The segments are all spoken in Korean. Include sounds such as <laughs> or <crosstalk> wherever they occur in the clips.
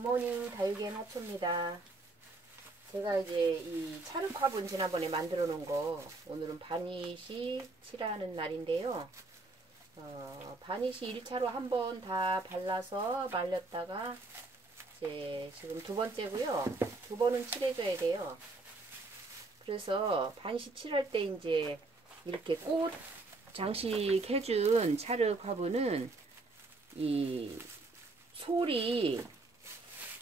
굿모닝 다육이의 하초입니다. 제가 이제 이 찰흑화분 지난번에 만들어 놓은 거 오늘은 바니시 칠하는 날인데요. 어, 바니시 1차로 한 번 다 발라서 말렸다가 이제 지금 두 번째고요. 두 번은 칠해줘야 돼요. 그래서 바니시 칠할 때 이제 이렇게 꽃 장식 해준 찰흑 화분은 이 솔이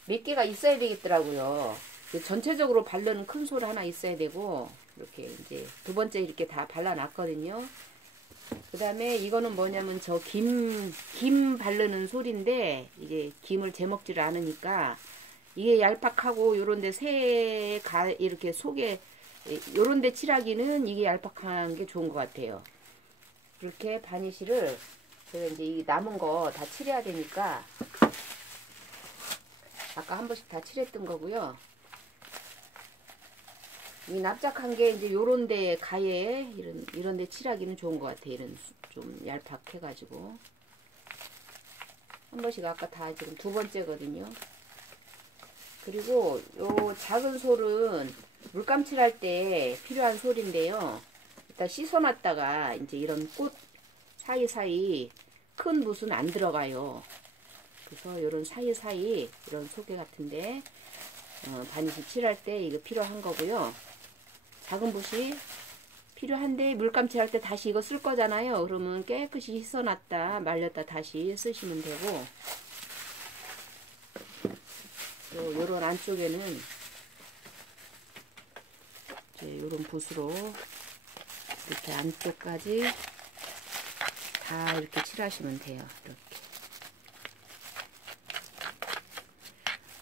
몇 개가 있어야 되겠더라고요. 전체적으로 바르는 큰 솔 하나 있어야 되고 이렇게 이제 두 번째 이렇게 다 발라놨거든요. 그 다음에 이거는 뭐냐면 저 김, 김 바르는 솔인데 이제 김을 재먹지를 않으니까 이게 얄팍하고 요런데 새가 이렇게 속에 요런데 칠하기는 이게 얄팍한 게 좋은 것 같아요. 그렇게 바니쉬를 제가 이제 이 남은 거 다 칠해야 되니까 아까 한 번씩 다 칠했던 거고요. 이 납작한 게 이제 요런 데 가에 이런 이런 데 칠하기는 좋은 것 같아요. 이런 좀 얄팍해 가지고 한 번씩 아까 다 지금 두 번째거든요. 그리고 요 작은 솔은 물감 칠 할 때 필요한 솔인데요. 일단 씻어놨다가 이제 이런 꽃 사이사이 큰 붓은 안 들어가요. 그래서 이런 사이사이 이런 소개 같은데 어, 바니시 칠할 때 이거 필요한 거고요. 작은 붓이 필요한데 물감 칠할 때 다시 이거 쓸 거잖아요. 그러면 깨끗이 씻어놨다 말렸다 다시 쓰시면 되고 요, 요런 안쪽에는 이제 요런 붓으로 이렇게 안쪽까지 다 이렇게 칠하시면 돼요. 이렇게.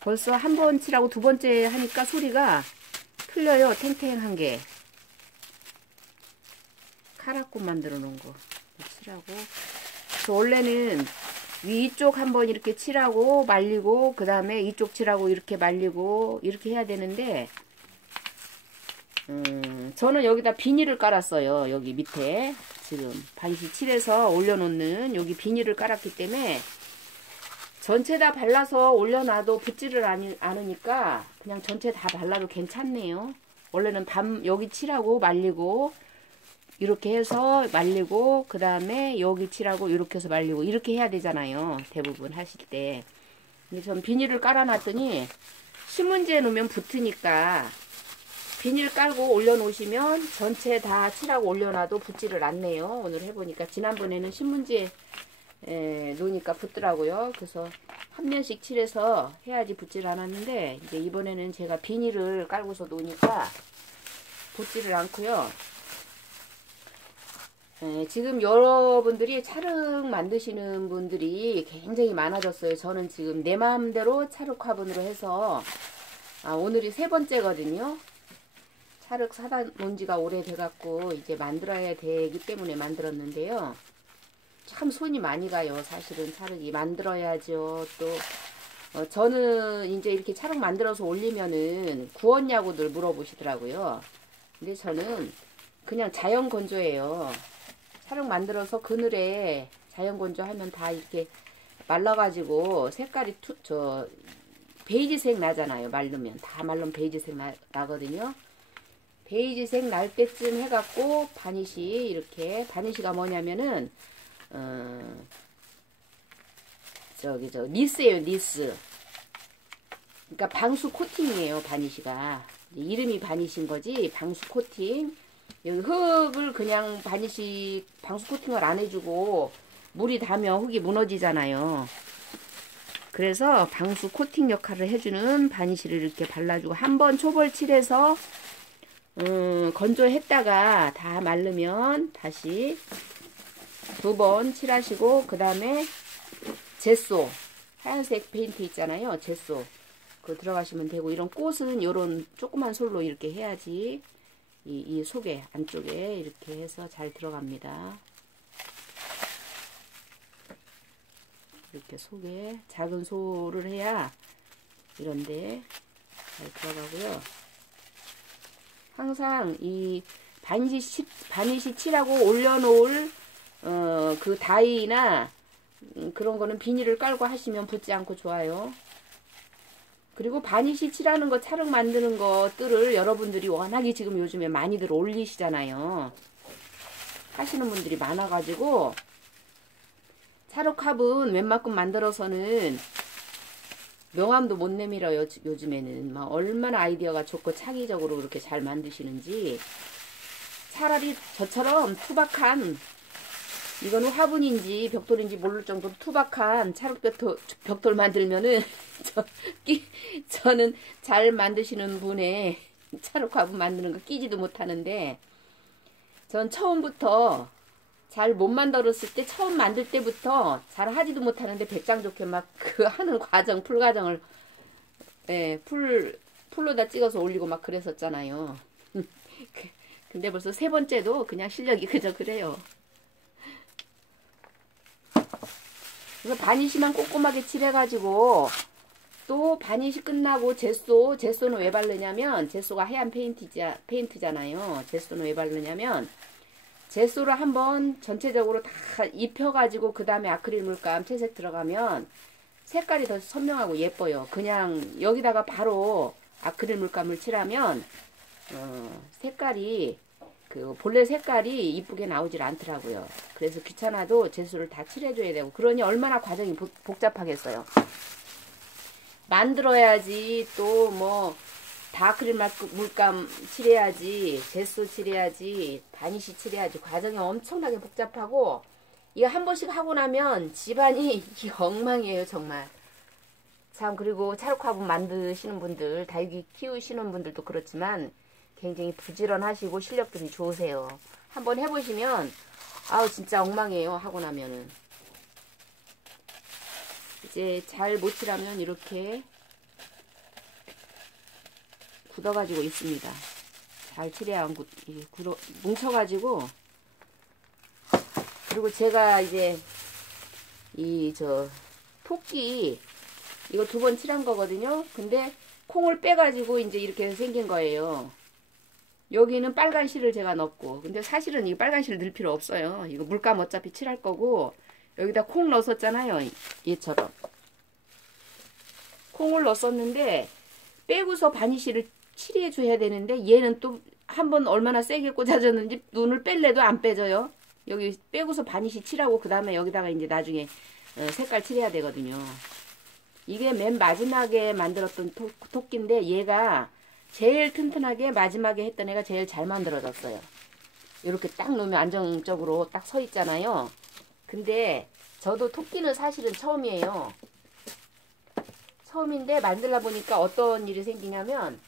벌써 한 번 칠하고 두 번째 하니까 소리가 틀려요. 탱탱한 게. 카라꽃 만들어 놓은 거 칠하고. 원래는 위쪽 한번 이렇게 칠하고 말리고 그 다음에 이쪽 칠하고 이렇게 말리고 이렇게 해야 되는데 음, 저는 여기다 비닐을 깔았어요. 여기 밑에 지금 반시 칠해서 올려놓는 여기 비닐을 깔았기 때문에 전체 다 발라서 올려놔도 붓지를 않으니까 그냥 전체 다 발라도 괜찮네요. 원래는 밤 여기 칠하고 말리고 이렇게 해서 말리고 그 다음에 여기 칠하고 이렇게 해서 말리고 이렇게 해야 되잖아요. 대부분 하실 때. 근데 전 비닐을 깔아놨더니 신문지에 놓으면 붙으니까 비닐 깔고 올려놓으시면 전체 다 칠하고 올려놔도 붙지를 않네요. 오늘 해보니까 지난번에는 신문지에 에, 놓으니까 붙더라고요. 그래서 한 면씩 칠해서 해야지 붙지를 않았는데 이제 이번에는 제가 비닐을 깔고서 놓으니까 붙지를 않고요. 에, 지금 여러분들이 차륵 만드시는 분들이 굉장히 많아졌어요. 저는 지금 내 마음대로 차륵 화분으로 해서 아, 오늘이 세 번째거든요. 차륵 사다 놓은 지가 오래돼갖고 이제 만들어야 되기 때문에 만들었는데요. 참 손이 많이 가요. 사실은 차륵이 만들어야죠. 또 어, 저는 이제 이렇게 차륵 만들어서 올리면은 구웠냐고들 물어보시더라고요. 근데 저는 그냥 자연 건조예요. 차륵 만들어서 그늘에 자연 건조하면 다 이렇게 말라가지고 색깔이 투, 저 베이지색 나잖아요. 말르면 다 말르면 베이지색 나, 나거든요. 베이지색 날 때쯤 해갖고 바니시 이렇게 바니시가 뭐냐면은 어. 저기 저 니스예요 니스. 그러니까 방수 코팅이에요 바니시가. 이름이 바니시인 거지 방수 코팅. 여기 흙을 그냥 바니시 방수 코팅을 안 해주고 물이 닿으면 흙이 무너지잖아요. 그래서 방수 코팅 역할을 해주는 바니시를 이렇게 발라주고 한 번 초벌 칠해서 음, 건조했다가 다 마르면 다시 두 번 칠하시고 그 다음에 제소. 하얀색 페인트 있잖아요 제소. 그거 들어가시면 되고 이런 꽃은 이런 조그만 솔로 이렇게 해야지 이, 이 속에 안쪽에 이렇게 해서 잘 들어갑니다. 이렇게 속에 작은 소를 해야 이런데 잘 들어가고요. 항상 이 바니시, 바니시 칠하고 올려놓을 어, 그 다이나 음, 그런 거는 비닐을 깔고 하시면 붙지 않고 좋아요. 그리고 바니시 칠하는 거, 찰흙 만드는 것들을 여러분들이 워낙에 지금 요즘에 많이들 올리시잖아요. 하시는 분들이 많아가지고 찰흙합은 웬만큼 만들어서는 명함도 못 내밀어요 요즘에는 막 얼마나 아이디어가 좋고 창의적으로 그렇게 잘 만드시는지 차라리 저처럼 투박한 이거는 화분인지 벽돌인지 모를 정도로 투박한 찰흙벽돌 벽돌 만들면은 <laughs> 저, 끼, 저는 잘 만드시는 분의 찰흙 화분 만드는 거 끼지도 못하는데 전 처음부터 잘 못 만들었을 때 처음 만들 때부터 잘 하지도 못하는데 배짱 좋게 막 그 하는 과정 풀 과정을 예, 풀 풀로다 찍어서 올리고 막 그랬었잖아요. <laughs> 근데 벌써 세 번째도 그냥 실력이 그저 그래요. 그래서 바니시만 꼼꼼하게 칠해가지고 또 바니시 끝나고 제소, 제소는 왜 바르냐면 제소가 하얀 페인트자, 페인트잖아요. 제소는 왜 바르냐면 제소를 한번 전체적으로 다 입혀가지고 그 다음에 아크릴 물감 채색 들어가면 색깔이 더 선명하고 예뻐요. 그냥 여기다가 바로 아크릴 물감을 칠하면 어, 색깔이 그 본래 색깔이 이쁘게 나오질 않더라고요. 그래서 귀찮아도 제수를 다 칠해줘야 되고 그러니 얼마나 과정이 복, 복잡하겠어요. 만들어야지 또 뭐 다크릴 물감 칠해야지 제수 칠해야지 바니시 칠해야지 과정이 엄청나게 복잡하고 이거 한 번씩 하고 나면 집안이 <laughs> 엉망이에요 정말 참 그리고 찰옥화분 만드시는 분들 다육이 키우시는 분들도 그렇지만 굉장히 부지런하시고 실력들이 좋으세요. 한번 해보시면 아우 진짜 엉망이에요 하고 나면은 이제 잘 못칠하면 이렇게 굳어가지고 있습니다. 잘 칠해야 안 굳, 굳어, 뭉쳐가지고 그리고 제가 이제 이 저 토끼 이거 두 번 칠한 거거든요. 근데 콩을 빼가지고 이제 이렇게 생긴 거예요. 여기는 빨간 실을 제가 넣고 근데 사실은 이 빨간 실 넣을 필요 없어요. 이거 물감 어차피 칠할 거고 여기다 콩 넣었잖아요. 얘처럼 콩을 넣었는데 빼고서 바니쉬를 칠해 줘야 되는데 얘는 또 한 번 얼마나 세게 꽂아줬는지 눈을 뺄래도 안 빼져요. 여기 빼고서 바니쉬 칠하고 그 다음에 여기다가 이제 나중에 어, 색깔 칠해야 되거든요. 이게 맨 마지막에 만들었던 토, 토끼인데 얘가 제일 튼튼하게 마지막에 했던 애가 제일 잘 만들어졌어요. 이렇게 딱 놓으면 안정적으로 딱 서 있잖아요. 근데 저도 토끼는 사실은 처음이에요. 처음인데 만들다 보니까 어떤 일이 생기냐면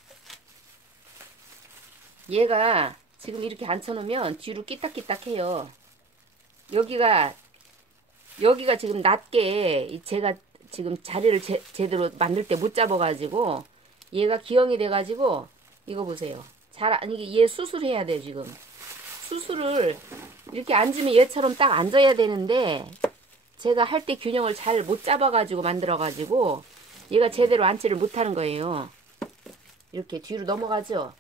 얘가 지금 이렇게 앉혀놓으면 뒤로 끼딱끼딱해요. 여기가 여기가 지금 낮게 제가 지금 자리를 제, 제대로 만들 때 못 잡아가지고 얘가 기형이 돼가지고 이거 보세요. 잘 아니 얘 수술해야 돼 지금. 수술을 이렇게 앉으면 얘처럼 딱 앉아야 되는데 제가 할 때 균형을 잘 못 잡아가지고 만들어가지고 얘가 제대로 앉지를 못하는 거예요. 이렇게 뒤로 넘어가죠.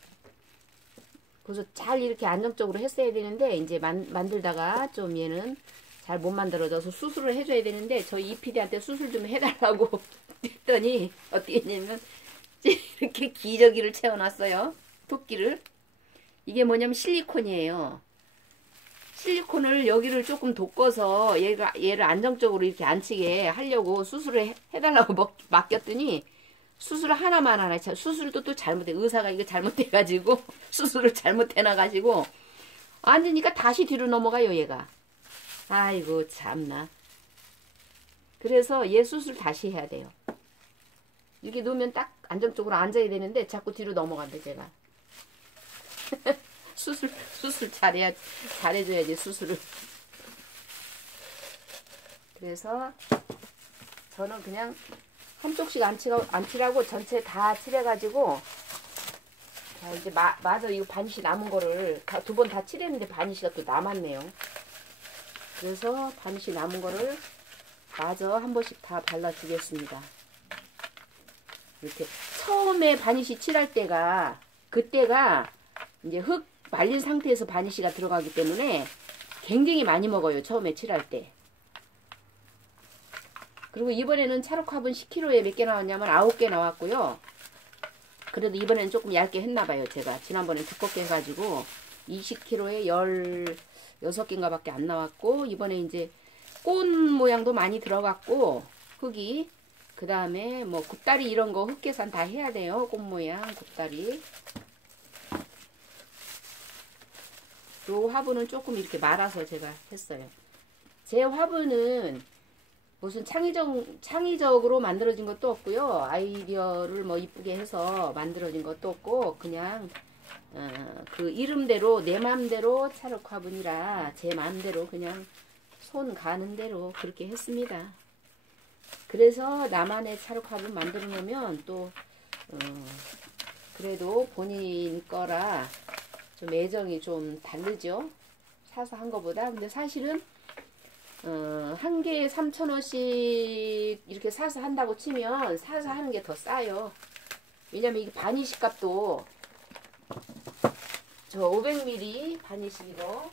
그래서 잘 이렇게 안정적으로 했어야 되는데 이제 만, 만들다가 좀 얘는 잘 못 만들어져서 수술을 해줘야 되는데 저희 이피디한테 수술 좀 해달라고 <laughs> 했더니 어떻게 했냐면 <laughs> 이렇게 기저귀를 채워놨어요. 토끼를. 이게 뭐냐면 실리콘이에요. 실리콘을 여기를 조금 돋궈서 얘가 얘를 안정적으로 이렇게 앉히게 하려고 수술을 해, 해달라고 먹, 맡겼더니 수술 하나만 하나 수술도 또 잘못해 의사가 이거 잘못해가지고 <laughs> 수술을 잘못해놔가지고 앉으니까 다시 뒤로 넘어가요 얘가 아이고 참나 그래서 얘 수술 다시 해야 돼요 이렇게 놓으면 딱 안정적으로 앉아야 되는데 자꾸 뒤로 넘어간대 제가. <laughs> 수술 수술 잘해야 잘해줘야지 수술을. 그래서 저는 그냥 한쪽씩 안 칠하, 안 칠하고 전체 다 칠해가지고 자 이제 마, 맞아 이거 반시 남은 거를 두 번 다 칠했는데 반시가 또 남았네요. 그래서 반시 남은 거를 마저 한 번씩 다 발라주겠습니다. 이렇게 처음에 바니시 칠할 때가 그때가 이제 흙 말린 상태에서 바니시가 들어가기 때문에 굉장히 많이 먹어요. 처음에 칠할 때. 그리고 이번에는 찰옥화분 10kg에 몇 개 나왔냐면 9개 나왔고요. 그래도 이번에는 조금 얇게 했나봐요. 제가 지난번에 두껍게 해가지고 20kg에 16개인가 밖에 안 나왔고 이번에 이제 꽃 모양도 많이 들어갔고 흙이 그 다음에 뭐 굽다리 이런 거 흙계산 다 해야 돼요. 꽃 모양 굽다리 요 화분은 조금 이렇게 말아서 제가 했어요. 제 화분은 무슨 창의적, 창의적으로 만들어진 것도 없고요. 아이디어를 뭐 이쁘게 해서 만들어진 것도 없고, 그냥, 어, 그 이름대로, 내 맘대로 찰흙 화분이라 제 맘대로 그냥 손 가는 대로 그렇게 했습니다. 그래서 나만의 화분 만들어 놓으면 또, 어, 그래도 본인 거라 좀 애정이 좀 다르죠. 사서 한 거보다. 근데 사실은 어, 한 개에 3,000원씩 이렇게 사서 한다고 치면 사서 하는 게 더 싸요. 왜냐면 이게 바니시 값도 저 500ml 바니시로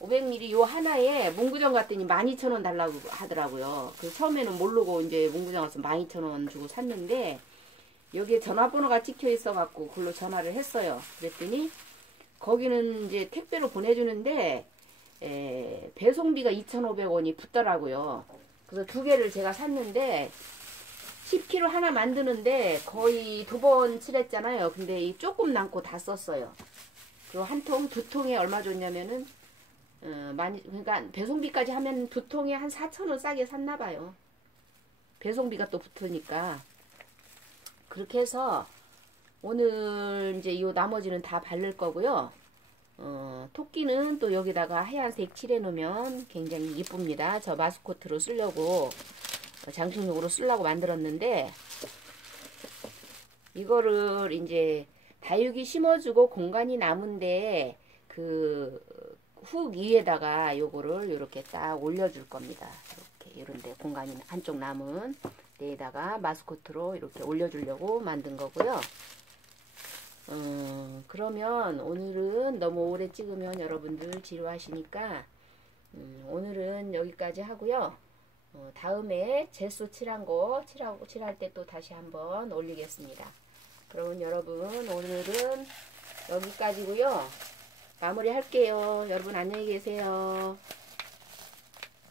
500ml 요 하나에 문구점 갔더니 12,000원 달라고 하더라고요. 그 처음에는 모르고 이제 문구점 가서 12,000원 주고 샀는데 여기에 전화번호가 찍혀 있어 갖고 그걸로 전화를 했어요. 그랬더니 거기는 이제 택배로 보내주는데 에, 배송비가 2,500원이 붙더라고요. 그래서 두 개를 제가 샀는데 10kg 하나 만드는데 거의 두 번 칠했잖아요. 근데 이 조금 남고 다 썼어요. 그리고 한 통, 두 통에 얼마 줬냐면은 어, 많이 그러니까 배송비까지 하면 두 통에 한 4,000원 싸게 샀나 봐요. 배송비가 또 붙으니까 그렇게 해서 오늘 이제 이 나머지는 다 바를 거고요. 어, 토끼는 또 여기다가 하얀색 칠해 놓으면 굉장히 이쁩니다. 저 마스코트로 쓰려고 어, 장식용으로 쓰려고 만들었는데 이거를 이제 다육이 심어주고 공간이 남은데 그 흙 위에다가 요거를 이렇게 딱 올려줄 겁니다. 이렇게 이런데 공간이 한쪽 남은 데에다가 마스코트로 이렇게 올려주려고 만든 거고요. 어, 그러면 오늘은 너무 오래 찍으면 여러분들 지루하시니까 음, 오늘은 여기까지 하고요. 어, 다음에 제수 칠한 거 칠하고 칠할 때 또 다시 한번 올리겠습니다. 그러면 여러분 오늘은 여기까지고요. 마무리 할게요. 여러분 안녕히 계세요.